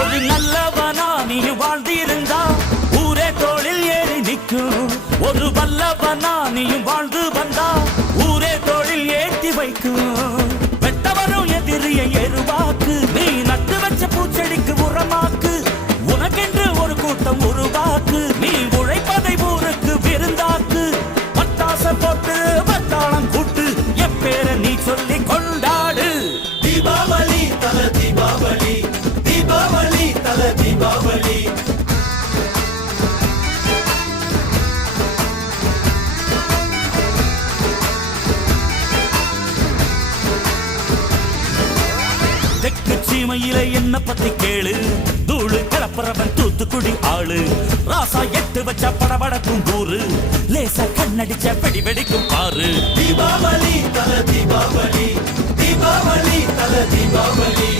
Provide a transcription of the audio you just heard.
ஒரு நல்லவனா நீ வாழ்ந்திருந்தா ஊரே தோளில் ஏறி நிற்கும். ஒரு வல்லவனா நீயும் வாழ்ந்து வந்தா ஊரே தோளில் ஏற்றி வைக்கும். வெட்டவரும் எதிரியை எருவாக்கு, நீ நட்டு வச்ச பூச்செடிக்கு உரமாக்கு. உனக்கென்று ஒரு கூட்டம் உருவாக்கு, நீ உழைப்பதை ஊருக்கு விருந்தாக்கு. பட்டாச போட்டு பட்டாளம் கூட்டு, எப்பேர நீ சொல்லி கொண்டாடு. தீபாவளி தல தீபாவளி, தீபாவளி தல தீபாவளி. தெற்கு சீமையில என்ன பத்தி கேளு, தூளு கிளப்புறவன் தூத்துக்குடி ஆளு. ராசா எட்டு வச்ச படபடக்கும் கூறு, லேசா கண்ணடிச்ச வெடி வெடிக்கும் பாரு. தீபாவளி தல தீபாவளி, தீபாவளி தல தீபாவளி.